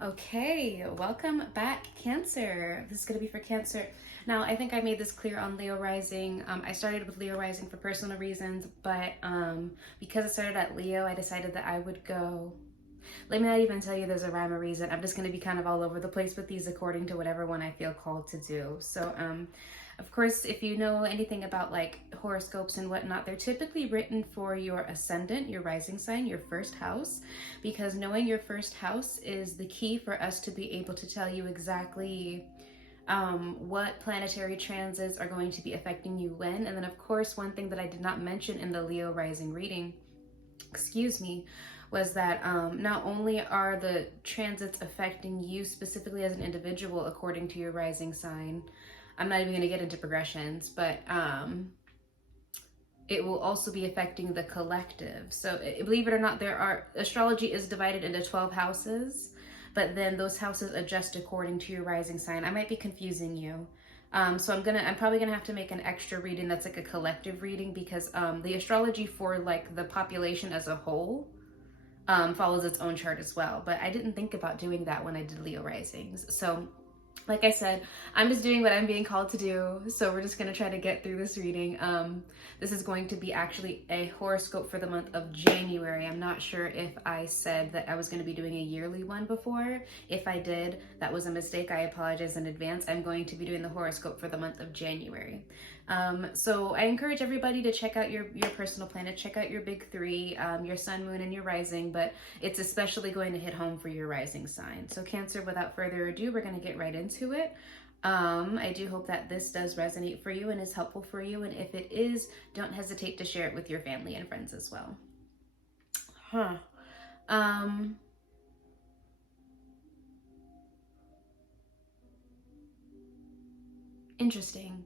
Okay, welcome back, Cancer. This is going to be for Cancer. Now, I think I made this clear on Leo Rising. I started with Leo Rising for personal reasons, but because it started at Leo, I decided that I would go. Let me not even tell you there's a rhyme or reason. I'm just going to be kind of all over the place with these according to whatever one I feel called to do. So, of course, if you know anything about like horoscopes and whatnot, they're typically written for your ascendant, your rising sign, your first house, because knowing your first house is the key for us to be able to tell you exactly what planetary transits are going to be affecting you when. And then, of course, one thing that I did not mention in the Leo rising reading, was that not only are the transits affecting you specifically as an individual according to your rising sign, I'm not even going to get into progressions, but it will also be affecting the collective. So believe it or not, astrology is divided into 12 houses, but then those houses adjust according to your rising sign. I might be confusing you. So I'm probably gonna have to make an extra reading that's like a collective reading, because the astrology for like the population as a whole follows its own chart as well. But I didn't think about doing that when I did Leo risings. So like I said, I'm just doing what I'm being called to do. So we're just going to try to get through this reading. This is going to be actually a horoscope for the month of January. I'm not sure if I said that I was going to be doing a yearly one before. If I did, that was a mistake. I apologize in advance. I'm going to be doing the horoscope for the month of January. So I encourage everybody to check out your personal planet, check out your big three, your sun, moon, and your rising, but it's especially going to hit home for your rising sign. So Cancer, without further ado, we're going to get right into it. I do hope that this does resonate for you and is helpful for you. And if it is, don't hesitate to share it with your family and friends as well. Interesting.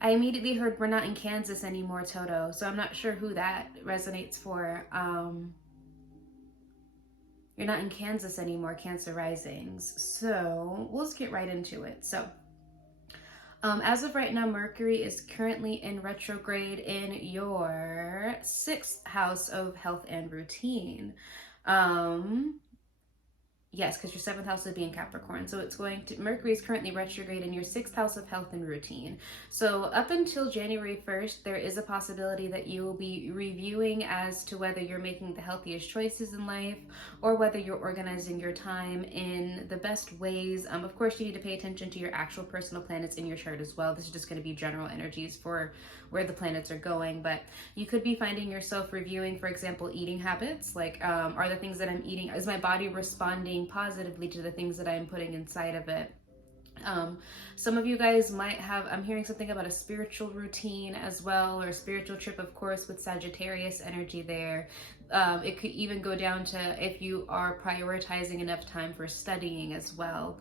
I immediately heard we're not in Kansas anymore, Toto. So I'm not sure who that resonates for. You're not in Kansas anymore, Cancer risings. So let's get right into it. So as of right now, Mercury is currently in retrograde in your 6th house of health and routine. Yes, because your 7th house would be in Capricorn. So Mercury is currently retrograde in your 6th house of health and routine. So up until January 1st, there is a possibility that you will be reviewing as to whether you're making the healthiest choices in life or whether you're organizing your time in the best ways. Of course, you need to pay attention to your actual personal planets in your chart as well. This is just going to be general energies for where the planets are going, but you could be finding yourself reviewing, for example, eating habits. Like, are the things that I'm eating, is my body responding positively to the things that I'm putting inside of it? Some of you guys might have, I'm hearing something about a spiritual routine as well, or a spiritual trip, of course, with Sagittarius energy there. It could even go down to if you are prioritizing enough time for studying as well.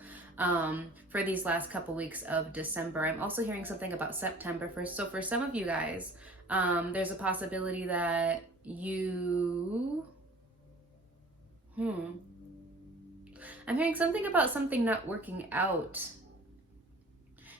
For these last couple weeks of December. I'm also hearing something about September. So for some of you guys, there's a possibility that you, I'm hearing something about something not working out.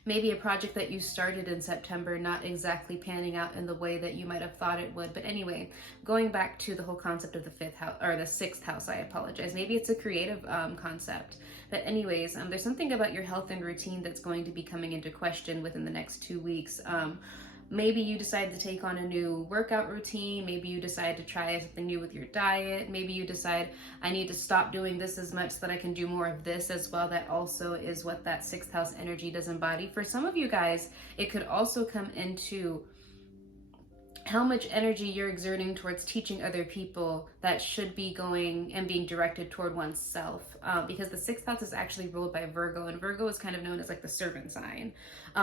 Maybe a project that you started in September not exactly panning out in the way that you might have thought it would. But anyway, going back to the whole concept of the 5th house, or the 6th house, I apologize. Maybe it's a creative concept. But anyways, there's something about your health and routine that's going to be coming into question within the next 2 weeks. Maybe you decide to take on a new workout routine. Maybe you decide to try something new with your diet. Maybe you decide, I need to stop doing this as much so that I can do more of this as well. That also is what that 6th house energy does embody. For some of you guys, it could also come into how much energy you're exerting towards teaching other people that should be going and being directed toward oneself. Because the 6th house is actually ruled by Virgo, and Virgo is kind of known as like the servant sign.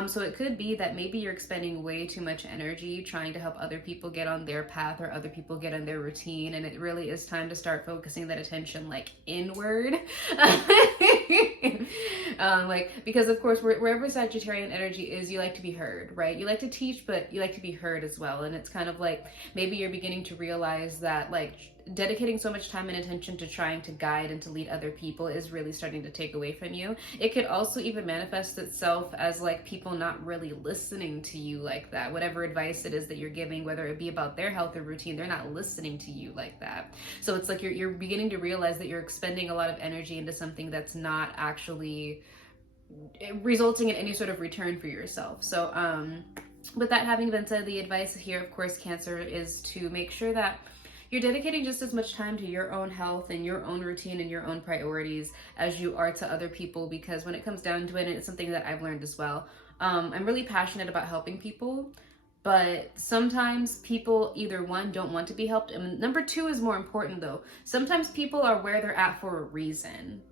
So it could be that maybe you're expending way too much energy trying to help other people get on their path or other people get on their routine, and it really is time to start focusing that attention like inward. Because of course, wherever Sagittarian energy is, you like to be heard, right? You like to teach, but you like to be heard as well. And it's kind of like, maybe you're beginning to realize that like dedicating so much time and attention to trying to guide and to lead other people is really starting to take away from you. It could also even manifest itself as like people not really listening to you like that. Whatever advice it is that you're giving, whether it be about their health or routine, they're not listening to you like that. So it's like you're beginning to realize that you're expending a lot of energy into something that's not actually resulting in any sort of return for yourself. So with that having been said, the advice here, of course, Cancer, is to make sure that you're dedicating just as much time to your own health and your own routine and your own priorities as you are to other people, because when it comes down to it, and it's something that I've learned as well, I'm really passionate about helping people, but sometimes people either one, don't want to be helped, and number two is more important though. Sometimes people are where they're at for a reason.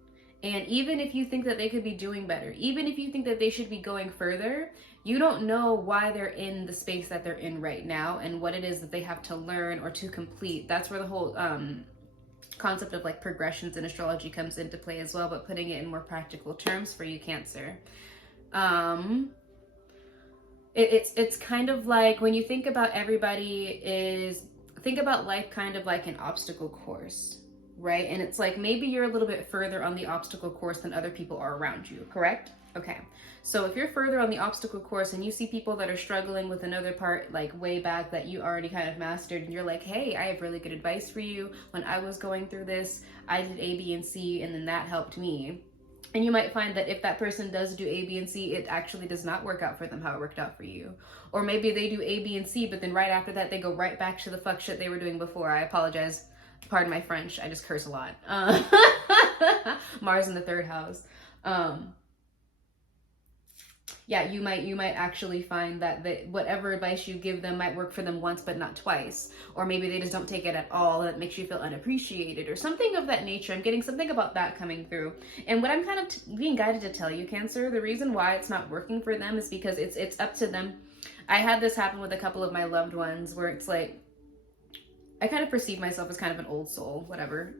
And even if you think that they could be doing better, even if you think that they should be going further, you don't know why they're in the space that they're in right now and what it is that they have to learn or to complete. That's where the whole concept of like progressions in astrology comes into play as well, but putting it in more practical terms for you, Cancer. It's kind of like when you think about think about life kind of like an obstacle course, right? And it's like maybe you're a little bit further on the obstacle course than other people are around you, correct? Okay, so if you're further on the obstacle course and you see people that are struggling with another part like way back that you already kind of mastered, and you're like, hey, I have really good advice for you. When I was going through this, I did A, B, and C, and then that helped me. And you might find that if that person does do A, B, and C, it actually does not work out for them how it worked out for you. Or maybe they do A, B, and C, but then right after that, they go right back to the fuck shit they were doing before. I apologize. Pardon my French. I just curse a lot. Mars in the third house. Yeah, you might actually find that whatever advice you give them might work for them once, but not twice. Or maybe they just don't take it at all. That makes you feel unappreciated or something of that nature. I'm getting something about that coming through. And what I'm kind of being guided to tell you, Cancer, the reason why it's not working for them is because it's up to them. I had this happen with a couple of my loved ones where it's like, I kind of perceive myself as kind of an old soul, whatever.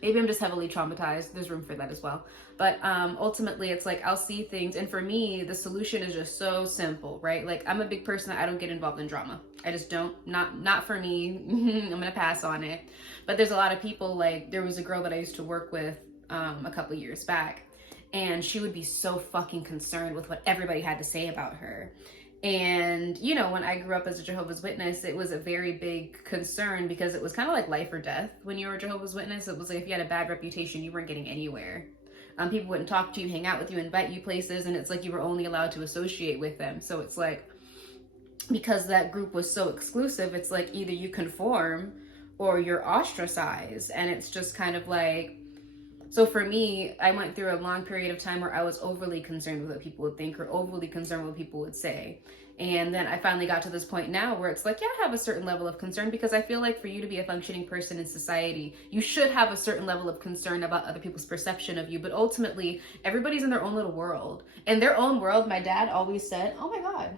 Maybe I'm just heavily traumatized. There's room for that as well. But ultimately, it's like I'll see things. And for me, the solution is just so simple, right? Like I'm a big person. I don't get involved in drama. I just don't. Not for me. I'm going to pass on it. But there's a lot of people, like there was a girl that I used to work with a couple years back. And she would be so fucking concerned with what everybody had to say about her. And, you know, when I grew up as a Jehovah's Witness, it was a very big concern because it was kind of like life or death. When you were a Jehovah's Witness, it was like if you had a bad reputation, you weren't getting anywhere. People wouldn't talk to you, hang out with you, invite you places, and it's like you were only allowed to associate with them. So it's like, because that group was so exclusive, it's like either you conform or you're ostracized. And it's just kind of like, so for me, I went through a long period of time where I was overly concerned with what people would think or overly concerned with what people would say. And then I finally got to this point now where it's like, yeah, I have a certain level of concern because I feel like for you to be a functioning person in society, you should have a certain level of concern about other people's perception of you. But ultimately, everybody's in their own little world. In their own world, my dad always said, oh my God.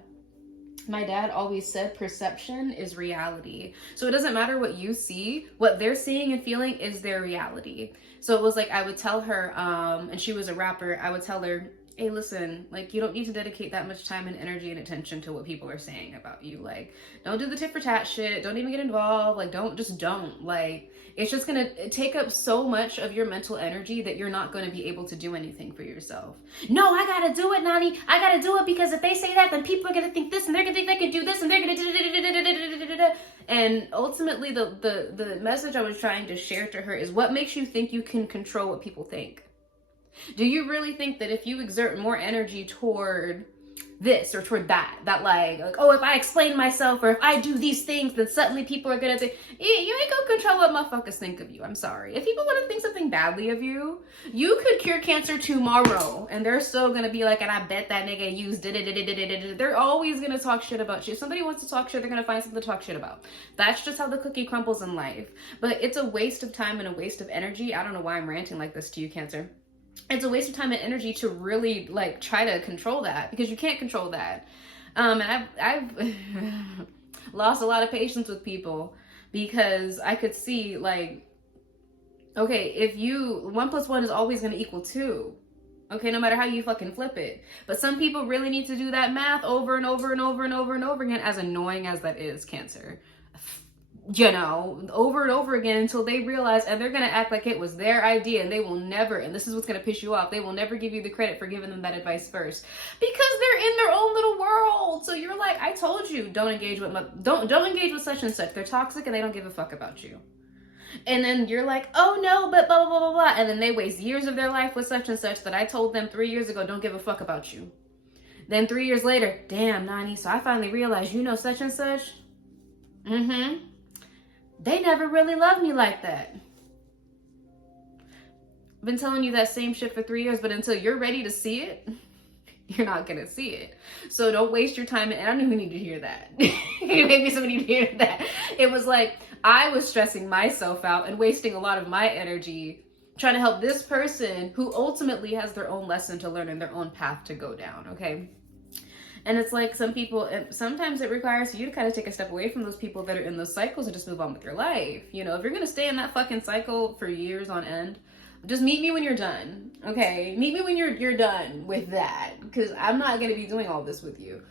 My dad always said perception is reality. So it doesn't matter what you see, what they're seeing and feeling is their reality. So it was like, I would tell her, and she was a rapper, I would tell her, hey, listen, like you don't need to dedicate that much time and energy and attention to what people are saying about you. Like, don't do the tit for tat shit. Don't even get involved. Like, don't. Like, it's just going to take up so much of your mental energy that you're not going to be able to do anything for yourself. No, I got to do it, Nani. I got to do it because if they say that, then people are going to think this and they're going to think they can do this and they're going to And ultimately, the message I was trying to share to her is what makes you think you can control what people think? Do you really think that if you exert more energy toward this or toward that like, oh, if I explain myself or if I do these things, then suddenly people are gonna think, you ain't gonna control what motherfuckers think of you. I'm sorry. If people want to think something badly of you, you could cure cancer tomorrow and they're still gonna be like, and I bet that nigga used it. They're always gonna talk shit about you. If somebody wants to talk shit, they're gonna find something to talk shit about. That's just how the cookie crumbles in life. But it's a waste of time and a waste of energy. I don't know why I'm ranting like this to you, Cancer. It's a waste of time and energy to really like try to control that because you can't control that. And I've lost a lot of patience with people because I could see like, okay, if 1 + 1 is always going to equal 2. Okay, no matter how you fucking flip it. But some people really need to do that math over and over and over and over and over again, as annoying as that is, Cancer. You know, over and over again until they realize, and they're going to act like it was their idea, and they will never, and this is what's going to piss you off, they will never give you the credit for giving them that advice first, because they're in their own little world. So you're like, I told you, don't engage with don't engage with such and such. They're toxic and they don't give a fuck about you. And then you're like, oh no, but blah, blah, blah, blah. And then they waste years of their life with such and such that I told them 3 years ago, don't give a fuck about you. Then 3 years later, damn, Nani, so I finally realized, you know, such and such. They never really loved me like that. Been telling you that same shit for 3 years, but until you're ready to see it, you're not gonna see it. So don't waste your time. And I don't even need to hear that. Maybe somebody need to hear that. It was like, I was stressing myself out and wasting a lot of my energy trying to help this person who ultimately has their own lesson to learn and their own path to go down, okay? And it's like some people, sometimes it requires you to kind of take a step away from those people that are in those cycles and just move on with your life. You know, if you're going to stay in that fucking cycle for years on end, just meet me when you're done, okay? Meet me when you're done with that, because I'm not going to be doing all this with you.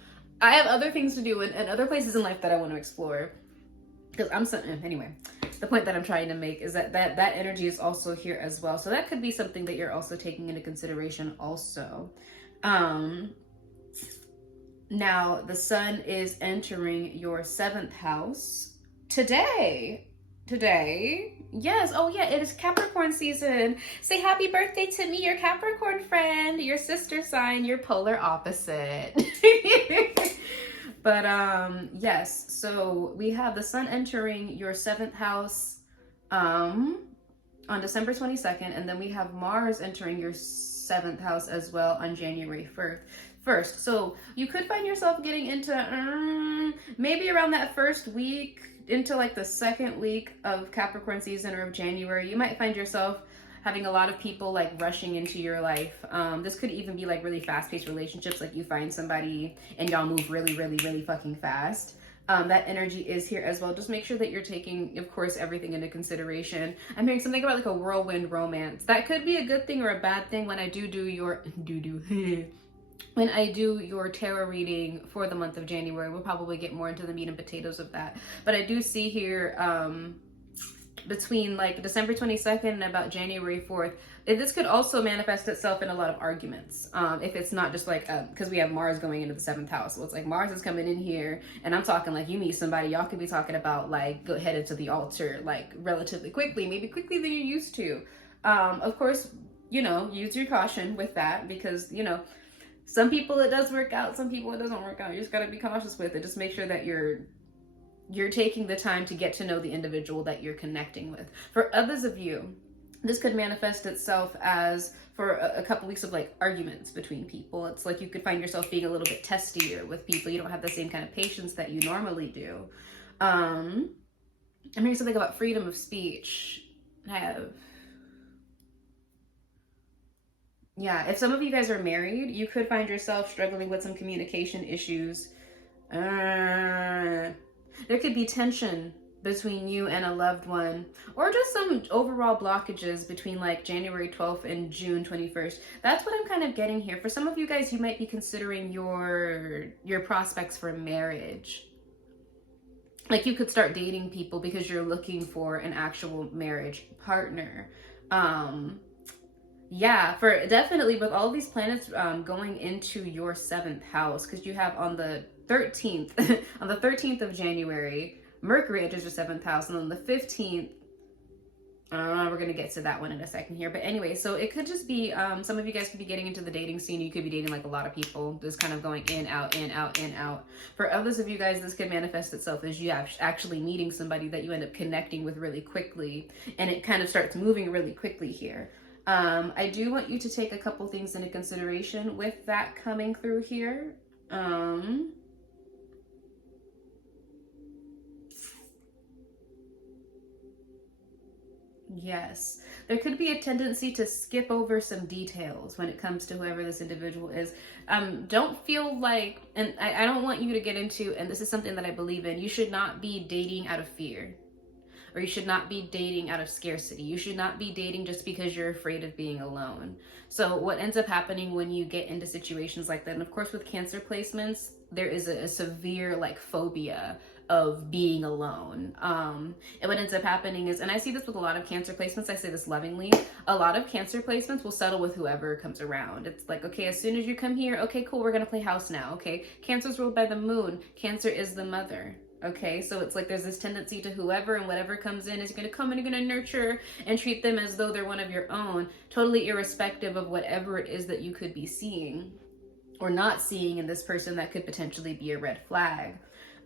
I have other things to do and other places in life that I want to explore. Because anyway, the point that I'm trying to make is that energy is also here as well. So that could be something that you're also taking into consideration also. Now, the sun is entering your 7th house today. Yes. Oh, yeah. It is Capricorn season. Say happy birthday to me, your Capricorn friend, your sister sign, your polar opposite. But, yes. So we have the sun entering your 7th house, on December 22nd. And then we have Mars entering your 7th house as well on January 1st. So you could find yourself getting into maybe around that first week into like the second week of Capricorn season or of January. You might find yourself having a lot of people like rushing into your life. This could even be like really fast-paced relationships, like you find somebody and y'all move really, really, really fucking fast. That energy is here as well. Just make sure that you're taking, of course, everything into consideration. I'm hearing something about like a whirlwind romance. That could be a good thing or a bad thing when I do your when I do your tarot reading for the month of January. We'll probably get more into the meat and potatoes of that. But I do see here between like December 22nd and about January 4th, this could also manifest itself in a lot of arguments. If it's not just like, because we have Mars going into the 7th house. So it's like Mars is coming in here and I'm talking like you meet somebody, y'all could be talking about like go headed to the altar like relatively quickly, maybe quickly than you're used to. Of course, you know, use your caution with that because, you know, some people it does work out, some people it doesn't work out. You just got to be cautious with it. Just make sure that you're taking the time to get to know the individual that you're connecting with. For others of you, this could manifest itself as for a couple weeks of like arguments between people. It's like you could find yourself being a little bit testier with people. You don't have the same kind of patience that you normally do. I'm hearing something about freedom freedom of speech. Yeah, if some of you guys are married, you could find yourself struggling with some communication issues. There could be tension between you and a loved one, or just some overall blockages between like January 12th and June 21st. That's what I'm kind of getting here. For some of you guys, you might be considering your prospects for marriage. Like you could start dating people because you're looking for an actual marriage partner. Yeah, for definitely with all these planets going into your 7th house, because you have on the 13th, on the 13th of January, Mercury enters your 7th house, and on the 15th, we're going to get to that one in a second here. But anyway, so it could just be, some of you guys could be getting into the dating scene. You could be dating like a lot of people, just kind of going in, out, in, out, in, out. For others of you guys, this could manifest itself as you actually meeting somebody that you end up connecting with really quickly, and it kind of starts moving really quickly here. I do want you to take a couple things into consideration with that coming through here. Yes, there could be a tendency to skip over some details when it comes to whoever this individual is. Don't feel like, and I don't want you to get into, and this is something that I believe in, you should not be dating out of fear. or you should not be dating out of scarcity. You should not be dating just because you're afraid of being alone. So what ends up happening when you get into situations like that, and of course with Cancer placements, there is a severe like phobia of being alone. And what ends up happening is, and I see this with a lot of Cancer placements, I say this lovingly, a lot of Cancer placements will settle with whoever comes around. It's like, okay, as soon as you come here, okay, cool, we're gonna play house now. Okay, Cancer's ruled by the moon. Cancer is the mother. Okay, so it's like there's this tendency to whoever and whatever comes in is going to come and you're going to nurture and treat them as though they're one of your own, totally irrespective of whatever it is that you could be seeing or not seeing in this person that could potentially be a red flag.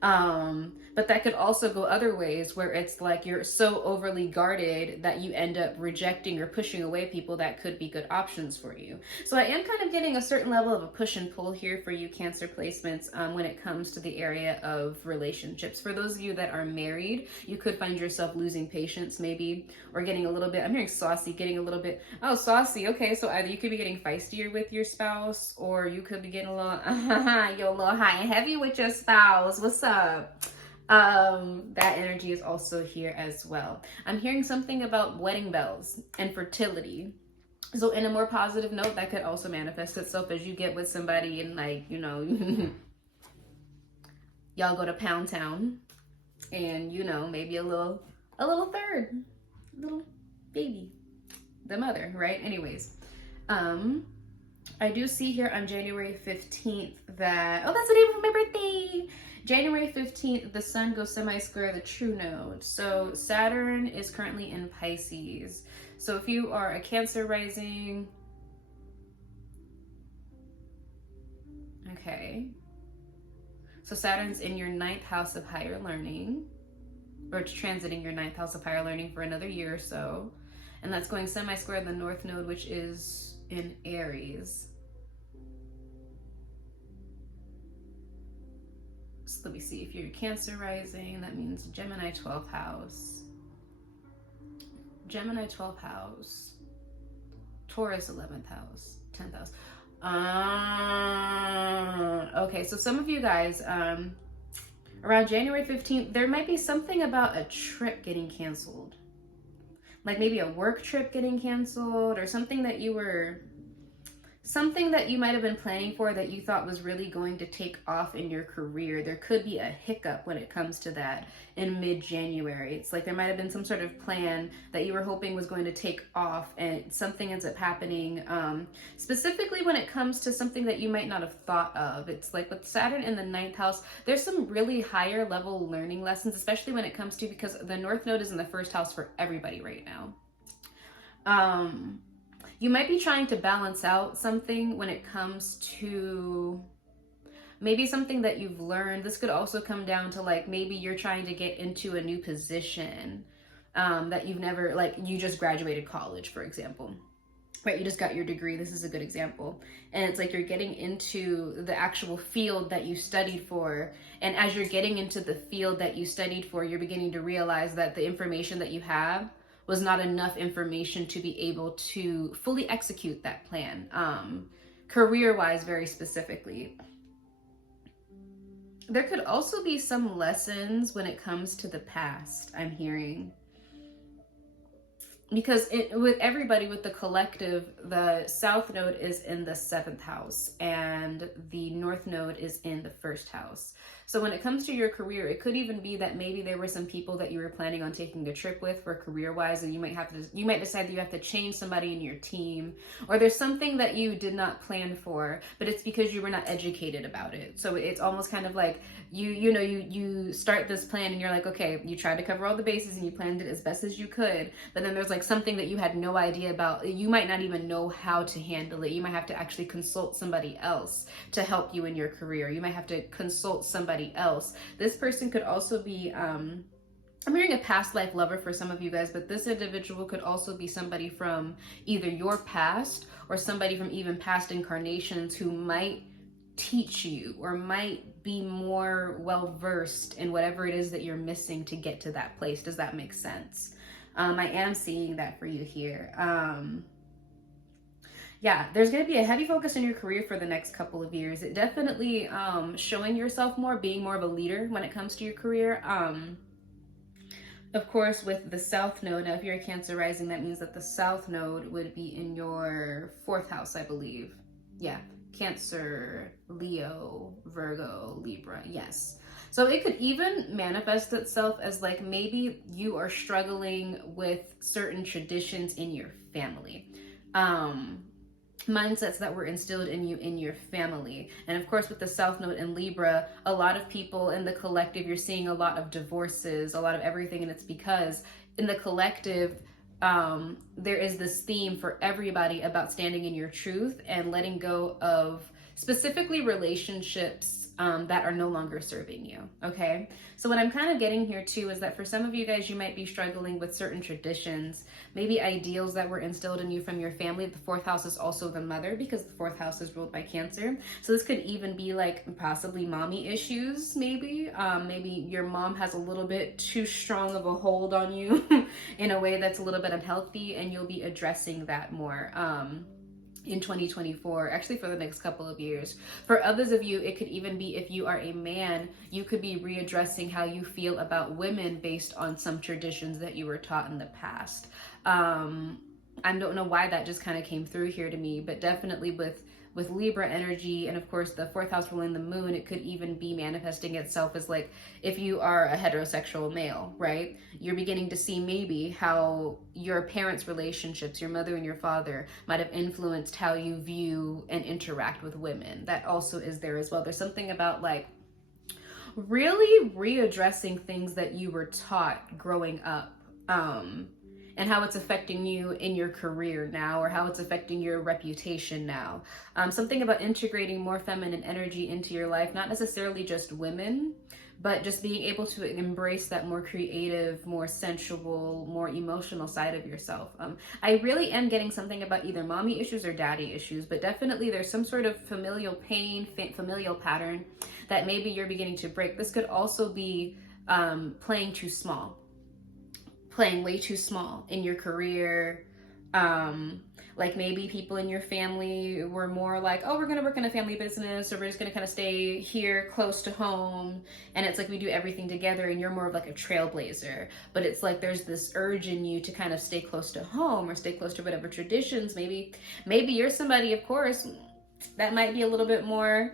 But that could also go other ways where it's like you're so overly guarded that you end up rejecting or pushing away people that could be good options for you. So I am kind of getting a certain level of a push and pull here for you Cancer placements when it comes to the area of relationships. For those of you that are married, you could find yourself losing patience maybe, or getting a little bit, I'm hearing saucy, getting a little bit, oh, saucy. Okay, so either you could be getting feistier with your spouse, or you could be getting a little, you're a little high and heavy with your spouse. What's up? That energy is also here as well. I'm hearing something about wedding bells and fertility. So in a more positive note, that could also manifest itself as you get with somebody and like, you know, y'all go to Pound Town and, you know, maybe a little third, little baby, the mother, right? Anyways, I do see here on January 15th that, oh, that's the day before my birthday. January 15th, the sun goes semi-square the true node. So Saturn is currently in Pisces. So if you are a Cancer rising, okay. So Saturn's in your 9th house of higher learning, or it's transiting your 9th house of higher learning for another year or so. And that's going semi-square the North node, which is in Aries. So let me see, if you're Cancer rising, that means Gemini 12th house. Gemini 12th house. Taurus 11th house. 10th house. Okay, so some of you guys, around January 15th, there might be something about a trip getting canceled. Like maybe a work trip getting canceled, or something that you might have been planning for that you thought was really going to take off in your career. There could be a hiccup when it comes to that in mid-January. It's like there might have been some sort of plan that you were hoping was going to take off and something ends up happening. Specifically when it comes to something that you might not have thought of. It's like with Saturn in the 9th house, there's some really higher level learning lessons, especially when it comes to, because the North node is in the 1st house for everybody right now. You might be trying to balance out something when it comes to maybe something that you've learned. This could also come down to like maybe you're trying to get into a new position that you've never, like you just graduated college, for example. Right, you just got your degree. This is a good example. And it's like you're getting into the actual field that you studied for. And as you're getting into the field that you studied for, you're beginning to realize that the information that you have was not enough information to be able to fully execute that plan, career-wise, very specifically. There could also be some lessons when it comes to the past, I'm hearing. Because with everybody, with the collective, the South node is in the 7th house and the North node is in the 1st house. So when it comes to your career, it could even be that maybe there were some people that you were planning on taking a trip with for career-wise, and you might decide that you have to change somebody in your team, or there's something that you did not plan for, but it's because you were not educated about it. So it's almost kind of like you start this plan and you're like, okay, you tried to cover all the bases and you planned it as best as you could, but then there's like something that you had no idea about. You might not even know how to handle it. You might have to actually consult somebody else to help you in your career. You might have to consult somebody else. This person could also be, I'm hearing a past life lover for some of you guys, but this individual could also be somebody from either your past or somebody from even past incarnations who might teach you or might be more well-versed in whatever it is that you're missing to get to that place. Does that make sense? I am seeing that for you here. Yeah, there's going to be a heavy focus in your career for the next couple of years. It definitely showing yourself more, being more of a leader when it comes to your career. Of course, with the South Node, now if you're a Cancer rising, that means that the South Node would be in your 4th house, I believe. Yeah, Cancer, Leo, Virgo, Libra, yes. So it could even manifest itself as like maybe you are struggling with certain traditions in your family. Mindsets that were instilled in you in your family. And of course, with the South Node in Libra, a lot of people in the collective, you're seeing a lot of divorces, a lot of everything. And it's because in the collective, there is this theme for everybody about standing in your truth and letting go of specifically relationships that are no longer serving you. Okay. So what I'm kind of getting here too is that for some of you guys, you might be struggling with certain traditions, maybe ideals that were instilled in you from your family. The 4th house is also the mother because the 4th house is ruled by Cancer. So this could even be like possibly mommy issues. Maybe your mom has a little bit too strong of a hold on you in a way that's a little bit unhealthy, and you'll be addressing that more. In 2024, actually for the next couple of years. For others of you, it could even be if you are a man, you could be readdressing how you feel about women based on some traditions that you were taught in the past. I don't know why that just kind of came through here to me, but definitely with Libra energy, and of course the 4th house ruling the moon, it could even be manifesting itself as like if you are a heterosexual male, right? You're beginning to see maybe how your parents' relationships, your mother and your father, might have influenced how you view and interact with women. That also is there as well. There's something about like really readdressing things that you were taught growing up. And how it's affecting you in your career now, or how it's affecting your reputation now. Something about integrating more feminine energy into your life, not necessarily just women, but just being able to embrace that more creative, more sensual, more emotional side of yourself. I really am getting something about either mommy issues or daddy issues, but definitely there's some sort of familial pain, familial pattern that maybe you're beginning to break. This could also be playing too small. Playing way too small in your career. Like maybe people in your family were more like, oh, we're going to work in a family business, or we're just going to kind of stay here close to home. And it's like we do everything together, and you're more of like a trailblazer. But it's like there's this urge in you to kind of stay close to home or stay close to whatever traditions. Maybe you're somebody, of course, that might be a little bit more,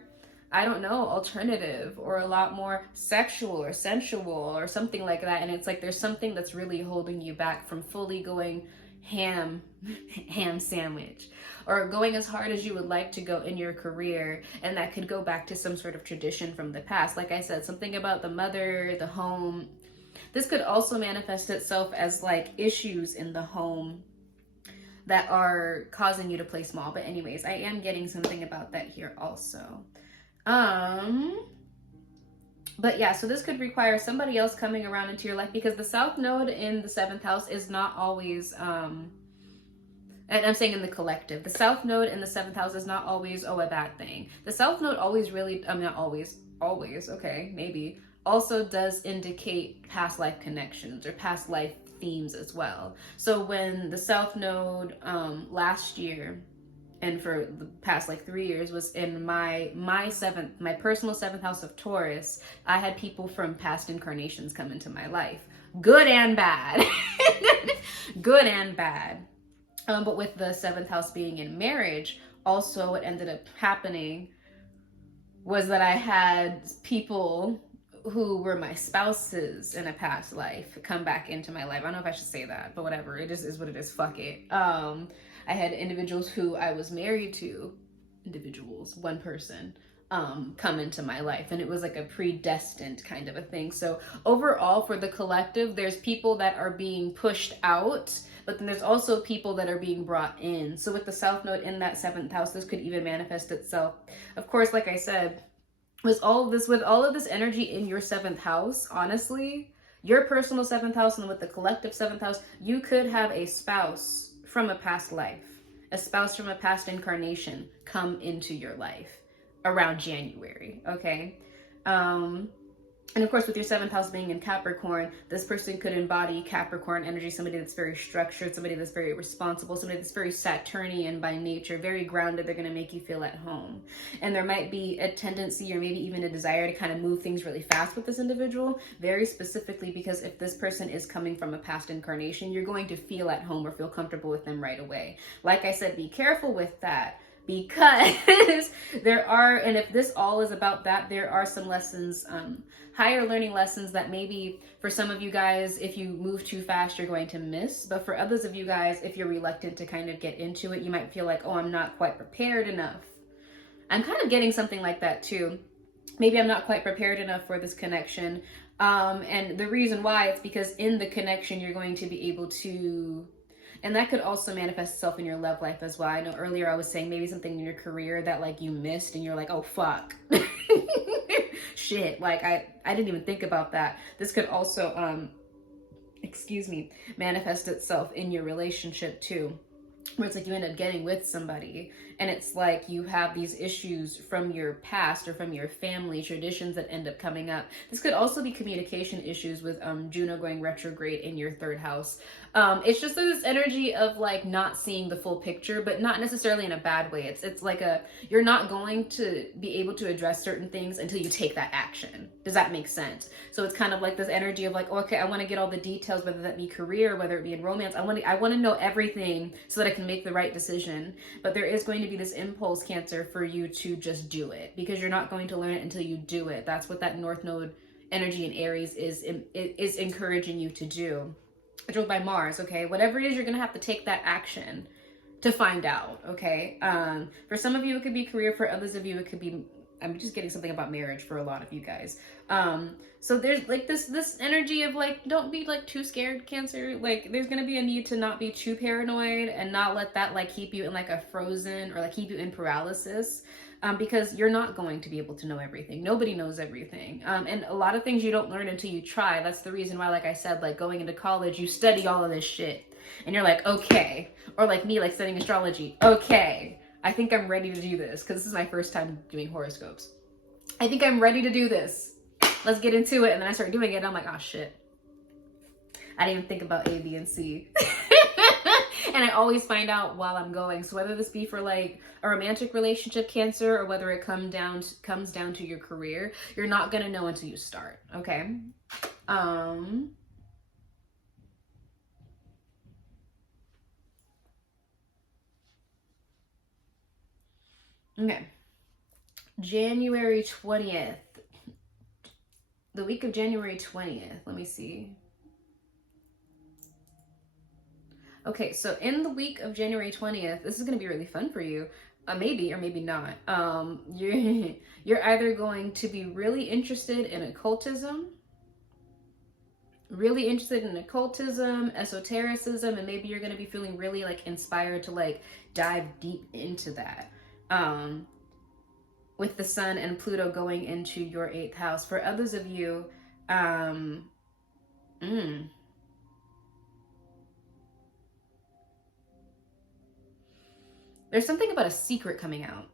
I don't know, alternative, or a lot more sexual or sensual or something like that. And it's like there's something that's really holding you back from fully going ham sandwich, or going as hard as you would like to go in your career. And that could go back to some sort of tradition from the past. Like I said, something about the mother, the home. This could also manifest itself as like issues in the home that are causing you to play small. But anyways, I am getting something about that here also. But yeah, so this could require somebody else coming around into your life, because the South Node in the 7th house is not always, and I'm saying in the collective, the South Node in the 7th house is not always, a bad thing. The South Node always really, not always, okay, maybe, also does indicate past life connections or past life themes as well. So when the South Node, last year, and for the past like 3 years, was in my personal 7th house of Taurus, I had people from past incarnations come into my life. Good and bad. Good and bad. But with the 7th house being in marriage, also what ended up happening was that I had people who were my spouses in a past life come back into my life. I don't know if I should say that, but whatever. It just is what it is. Fuck it. I had individuals who I was married to, one person, come into my life. And it was like a predestined kind of a thing. So overall, for the collective, there's people that are being pushed out, but then there's also people that are being brought in. So with the South Node in that 7th house, this could even manifest itself. Of course, like I said, with all of this energy in your 7th house, honestly, your personal 7th house and with the collective 7th house, you could have a spouse from a past life, a spouse from a past incarnation come into your life around January, okay? And of course, with your 7th house being in Capricorn, this person could embody Capricorn energy, somebody that's very structured, somebody that's very responsible, somebody that's very Saturnian by nature, very grounded. They're going to make you feel at home. And there might be a tendency or maybe even a desire to kind of move things really fast with this individual, very specifically because if this person is coming from a past incarnation, you're going to feel at home or feel comfortable with them right away. Like I said, be careful with that. Because there are, and if this all is about that, there are some lessons, higher learning lessons that maybe for some of you guys, if you move too fast, you're going to miss. But for others of you guys, if you're reluctant to kind of get into it, you might feel like, oh, I'm not quite prepared enough. I'm kind of getting something like that too. Maybe I'm not quite prepared enough for this connection. And the reason why, it's because in the connection, you're going to be able to, and that could also manifest itself in your love life as well. I know earlier I was saying maybe something in your career that like you missed and you're like, oh, fuck. Shit, like I didn't even think about that. This could also, manifest itself in your relationship too. Where it's like you end up getting with somebody and it's like you have these issues from your past or from your family traditions that end up coming up. This could also be communication issues with Juno going retrograde in your 3rd house. It's just this energy of like not seeing the full picture, but not necessarily in a bad way. It's like you're not going to be able to address certain things until you take that action. Does that make sense? So it's kind of like this energy of like, oh, okay, I want to get all the details, whether that be career, whether it be in romance. I want to know everything so that I can make the right decision. But there is going to be this impulse, Cancer, for you to just do it because you're not going to learn it until you do it. That's what that North Node energy in Aries is encouraging you to do. It's ruled by Mars, okay? Whatever it is, you're going to have to take that action to find out, okay? For some of you, it could be career. For others of you, it could be, I'm just getting something about marriage for a lot of you guys. So there's like this energy of like, don't be like too scared, Cancer. Like there's going to be a need to not be too paranoid and not let that like keep you in like a frozen or like keep you in paralysis. Because you're not going to be able to know everything. Nobody knows everything. And a lot of things you don't learn until you try. That's the reason why, like I said, like going into college, you study all of this shit. And you're like, okay. Or like me, like studying astrology. Okay, I think I'm ready to do this because this is my first time doing horoscopes. I think I'm ready to do this. Let's get into it. And then I start doing it and I'm like, oh shit. I didn't even think about A, B, and C. And I always find out while I'm going. So whether this be for like a romantic relationship, Cancer, or whether it comes down to your career, you're not going to know until you start. Okay. Okay. January 20th. The week of January 20th. Let me see. Okay, so in the week of January 20th, this is going to be really fun for you. Maybe or maybe not. You're either going to be really interested in occultism, esotericism, and maybe you're going to be feeling really like inspired to like dive deep into that. With the Sun and Pluto going into your 8th house. For others of you, there's something about a secret coming out.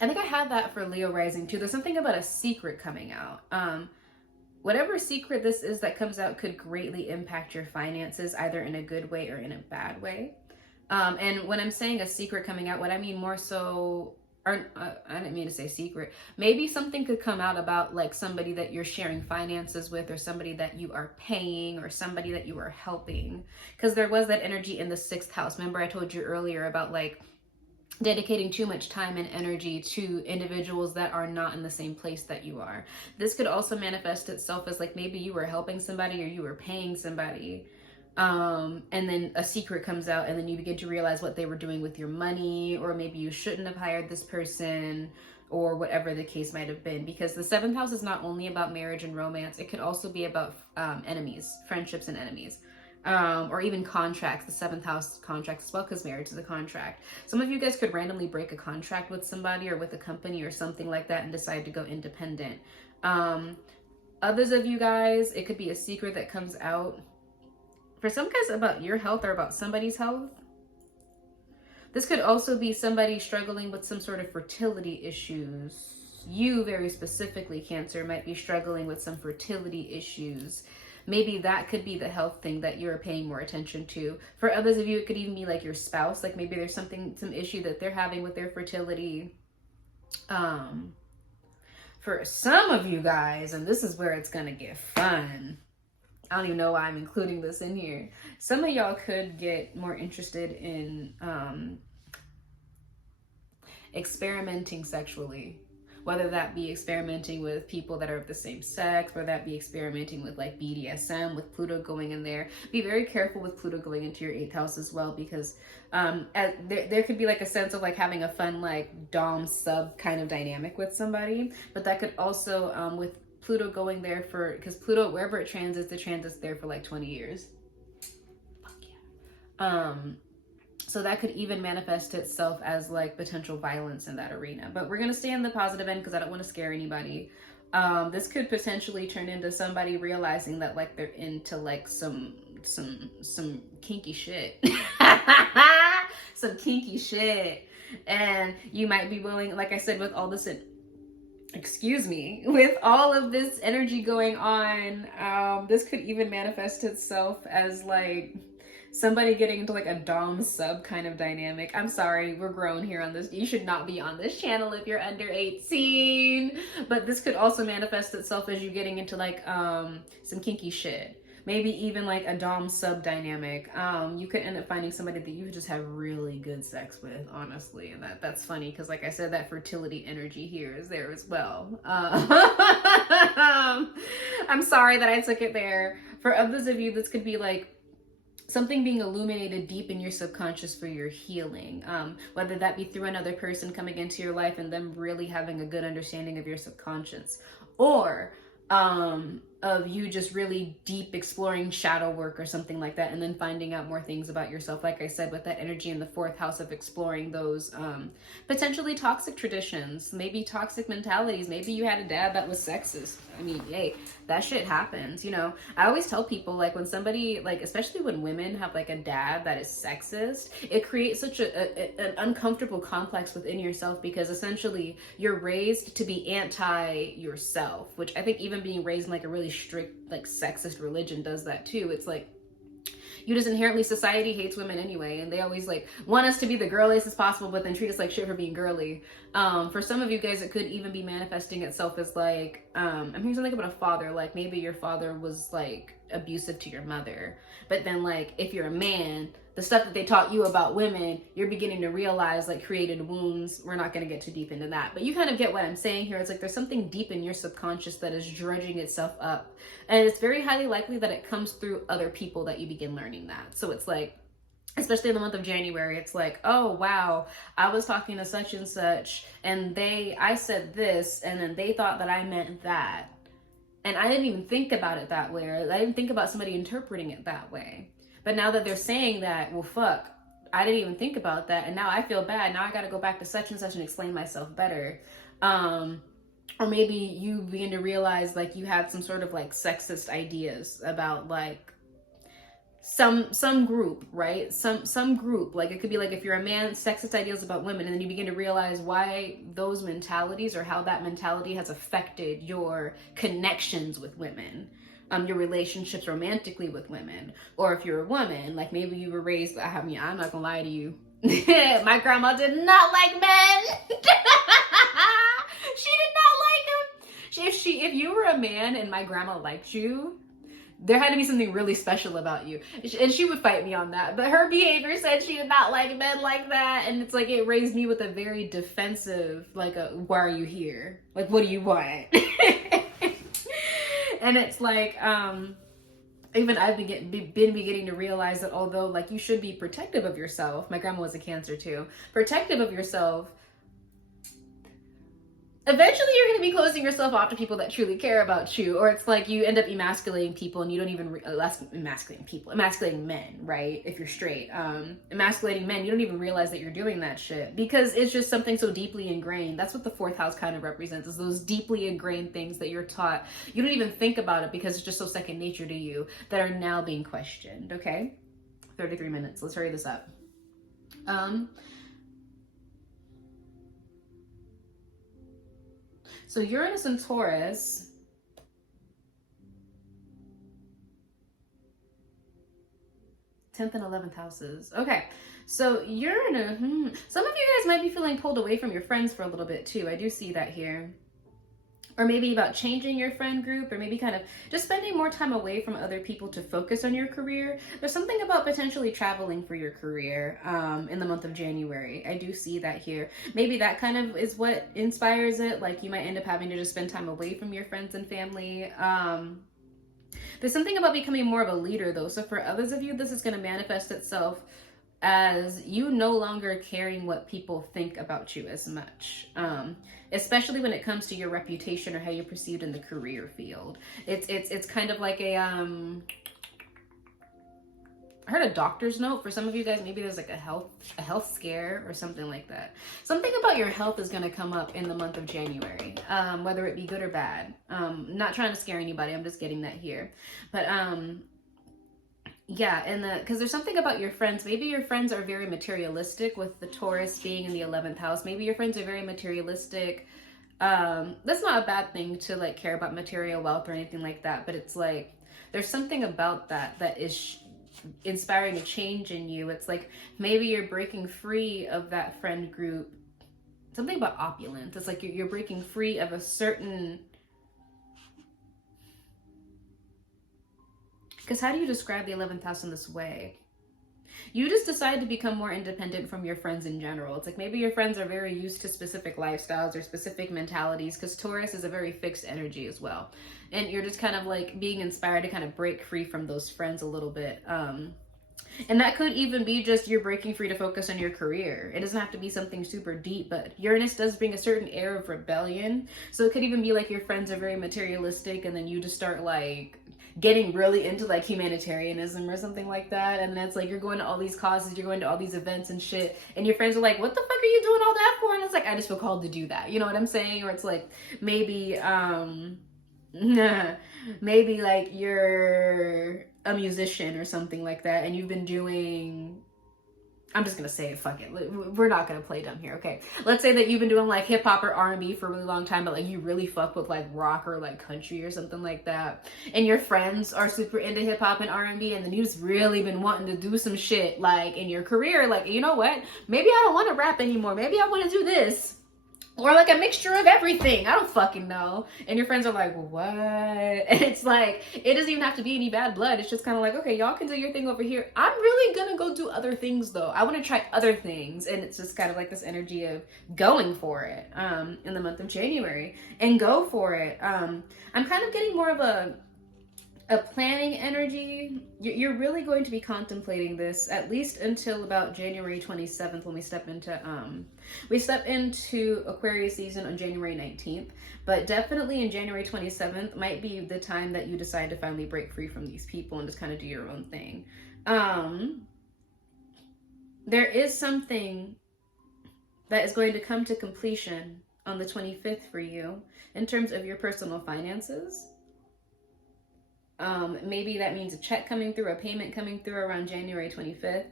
I think I had that for Leo rising too. There's something about a secret coming out. Whatever secret this is that comes out could greatly impact your finances, either in a good way or in a bad way. And when I'm saying a secret coming out, what I mean more so, or I didn't mean to say secret. Maybe something could come out about like somebody that you're sharing finances with, or somebody that you are paying, or somebody that you are helping. Because there was that energy in the 6th house. Remember I told you earlier about like dedicating too much time and energy to individuals that are not in the same place that you are. This could also manifest itself as like maybe you were helping somebody or you were paying somebody. And then a secret comes out and then you begin to realize what they were doing with your money, or maybe you shouldn't have hired this person, or whatever the case might have been. Because the 7th house is not only about marriage and romance, it could also be about enemies, friendships and enemies. Or even contracts, the 7th house contracts as well, because marriage is a contract. Some of you guys could randomly break a contract with somebody or with a company or something like that and decide to go independent. Others of you guys, it could be a secret that comes out for some guys about your health or about somebody's health. This could also be somebody struggling with some sort of fertility issues. you very specifically, Cancer, might be struggling with some fertility issues. Maybe that could be the health thing that you're paying more attention to. For others of you, it could even be like your spouse. Like maybe there's some issue that they're having with their fertility. For some of you guys, and this is where it's gonna get fun. I don't even know why I'm including this in here. Some of y'all could get more interested in experimenting sexually. Whether that be experimenting with people that are of the same sex, whether that be experimenting with like BDSM, with Pluto going in there. Be very careful with Pluto going into your 8th house as well, because there could be like a sense of like having a fun like dom sub kind of dynamic with somebody, but that could also with Pluto going there because Pluto, wherever it transits there for like 20 years. Fuck yeah. So that could even manifest itself as like potential violence in that arena. But we're going to stay on the positive end because I don't want to scare anybody. This could potentially turn into somebody realizing that like they're into like some kinky shit. Some kinky shit. And you might be willing, like I said, with all this, with all of this energy going on, this could even manifest itself as like somebody getting into like a dom sub kind of dynamic. I'm sorry, we're grown here on this. You should not be on this channel if you're under 18. But this could also manifest itself as you getting into like some kinky shit. Maybe even like a dom sub dynamic. You could end up finding somebody that you just have really good sex with, honestly. And that's funny because like I said, that fertility energy here is there as well. I'm sorry that I took it there. For others of you, this could be like something being illuminated deep in your subconscious for your healing, whether that be through another person coming into your life and them really having a good understanding of your subconscious, or of you just really deep exploring shadow work or something like that, and then finding out more things about yourself. Like I said, with that energy in the 4th house of exploring those potentially toxic traditions, maybe toxic mentalities. Maybe you had a dad that was sexist. I mean, yay, that shit happens, you know. I always tell people, like, when somebody, like, especially when women have like a dad that is sexist, it creates such an uncomfortable complex within yourself, because essentially you're raised to be anti yourself, which I think even being raised in like a really strict like sexist religion does that too. It's like you just inherently, society hates women anyway, and they always like want us to be the girliest as possible, but then treat us like shit for being girly. For some of you guys, it could even be manifesting itself as like I'm hearing something about a father, like maybe your father was like abusive to your mother, but then like if you're a man, the stuff that they taught you about women, you're beginning to realize like created wounds. We're not going to get too deep into that, but you kind of get what I'm saying here. It's like there's something deep in your subconscious that is dredging itself up, and it's very highly likely that it comes through other people that you begin learning that. So it's like, especially in the month of January, it's like, oh wow, I was talking to such and such, and I said this, and then they thought that I meant that, and I didn't even think about it that way, or I didn't think about somebody interpreting it that way. But now that they're saying that, well, fuck, I didn't even think about that, and now I feel bad. Now I got to go back to such and such and explain myself better. Or maybe you begin to realize like you had some sort of like sexist ideas about like some group, right? Some group, like it could be like if you're a man, sexist ideas about women, and then you begin to realize why those mentalities or how that mentality has affected your connections with women. Your relationships romantically with women. Or if you're a woman, like maybe you were raised, I mean, I'm not gonna lie to you, my grandma did not like men. She did not like them. If you were a man and my grandma liked you, there had to be something really special about you, and she would fight me on that. But her behavior said she did not like men like that, and it's like it raised me with a very defensive, like, why are you here? Like, what do you want? And it's like, even I've been beginning to realize that although like you should be protective of yourself, my grandma was a Cancer too, protective of yourself, eventually you're going to be closing yourself off to people that truly care about you. Or it's like you end up emasculating people and you don't even emasculating men, right? If you're straight, emasculating men, you don't even realize that you're doing that shit because it's just something so deeply ingrained. That's what the 4th house kind of represents, is those deeply ingrained things that you're taught. You don't even think about it because it's just so second nature to you, that are now being questioned. Okay, 33 minutes. Let's hurry this up. So Uranus and Taurus. Tenth and 11th houses. Okay, so Uranus. Some of you guys might be feeling pulled away from your friends for a little bit too. I do see that here. Or maybe about changing your friend group, or maybe kind of just spending more time away from other people to focus on your career. There's something about potentially traveling for your career in the month of January. I do see that here. Maybe that kind of is what inspires it. Like you might end up having to just spend time away from your friends and family. There's something about becoming more of a leader though. So for others of you, this is going to manifest itself as you no longer caring what people think about you as much, especially when it comes to your reputation or how you're perceived in the career field. It's kind of like a I heard a doctor's note for some of you guys. Maybe there's like a health scare or something like that. Something about your health is going to come up in the month of January, whether it be good or bad. Not trying to scare anybody. I'm just getting that here, but yeah, and because there's something about your friends. Maybe your friends are very materialistic, with the Taurus being in the 11th house. Maybe your friends are very materialistic. That's not a bad thing to like care about material wealth or anything like that, but it's like there's something about that is inspiring a change in you. It's like maybe you're breaking free of that friend group. Something about opulence. It's like you're breaking free of a certain. Because how do you describe the 11th house in this way? You just decide to become more independent from your friends in general. It's like maybe your friends are very used to specific lifestyles or specific mentalities, because Taurus is a very fixed energy as well. And you're just kind of like being inspired to kind of break free from those friends a little bit. And that could even be just you're breaking free to focus on your career. It doesn't have to be something super deep, but Uranus does bring a certain air of rebellion. So it could even be like your friends are very materialistic and then you just start like getting really into like humanitarianism or something like that. And then it's like you're going to all these causes, you're going to all these events and shit. And your friends are like, what the fuck are you doing all that for? And it's like, I just feel called to do that. You know what I'm saying? Or it's like maybe, maybe like you're a musician or something like that, and you've been doing, I'm just gonna say it, fuck it, we're not gonna play dumb here, okay? Let's say that you've been doing like hip-hop or R&B for a really long time, but like you really fuck with like rock or like country or something like that, and your friends are super into hip-hop and R&B, and then you've just really been wanting to do some shit like in your career, like, you know what, maybe I don't want to rap anymore, maybe I want to do this, or like a mixture of everything. I don't fucking know. And your friends are like, what? And it's like, it doesn't even have to be any bad blood. It's just kind of like, okay, y'all can do your thing over here. I'm really gonna go do other things though. I want to try other things. And it's just kind of like this energy of going for it in the month of January. And go for it. I'm kind of getting more of a planning energy. You're really going to be contemplating this at least until about January 27th, when we step into Aquarius season on January 19th. But definitely in January 27th might be the time that you decide to finally break free from these people and just kind of do your own thing. There is something that is going to come to completion on the 25th for you in terms of your personal finances. Maybe that means a check coming through, a payment coming through around January 25th.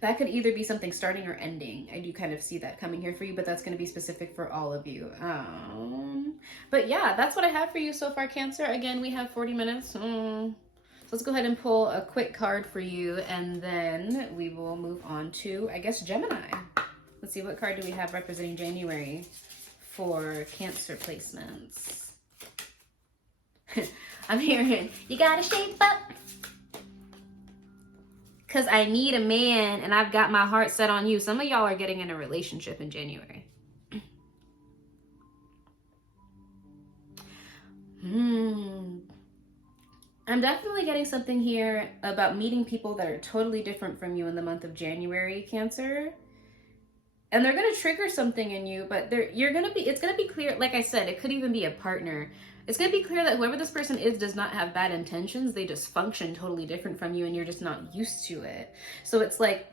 That could either be something starting or ending. I do kind of see that coming here for you, but that's going to be specific for all of you. But yeah, that's what I have for you so far, Cancer. Again, we have 40 minutes. So let's go ahead and pull a quick card for you, and then we will move on to, I guess, Gemini. Let's see, what card do we have representing January for Cancer placements? I'm hearing, you gotta shape up, because I need a man and I've got my heart set on you. Some of y'all are getting in a relationship in January. I'm definitely getting something here about meeting people that are totally different from you in the month of January, Cancer. And they're going to trigger something in you, but it's going to be clear. Like I said, it could even be a partner. It's going to be clear that whoever this person is does not have bad intentions. They just function totally different from you, and you're just not used to it. So it's like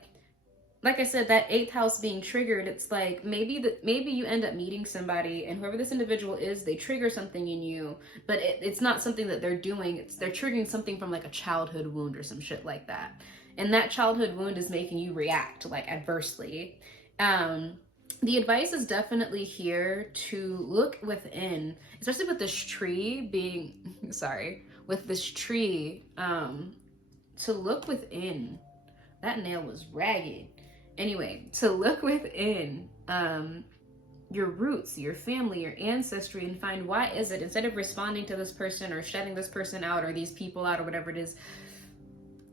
I said, that 8th house being triggered, it's like maybe you end up meeting somebody, and whoever this individual is, they trigger something in you, but it's not something that they're doing. They're triggering something from like a childhood wound or some shit like that. And that childhood wound is making you react like adversely. The advice is definitely here to look within, especially with this tree being, sorry, with this tree, to look within. That nail was ragged. Anyway, to look within your roots, your family, your ancestry, and find why is it, instead of responding to this person or shutting this person out or these people out or whatever it is,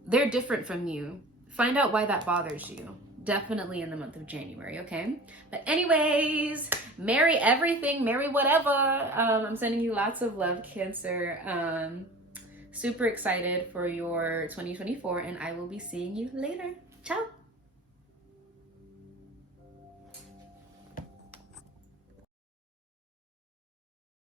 they're different from you. Find out why that bothers you. Definitely in the month of January, okay? But anyways, marry everything, marry whatever. I'm sending you lots of love, Cancer. Super excited for your 2024, and I will be seeing you later. Ciao.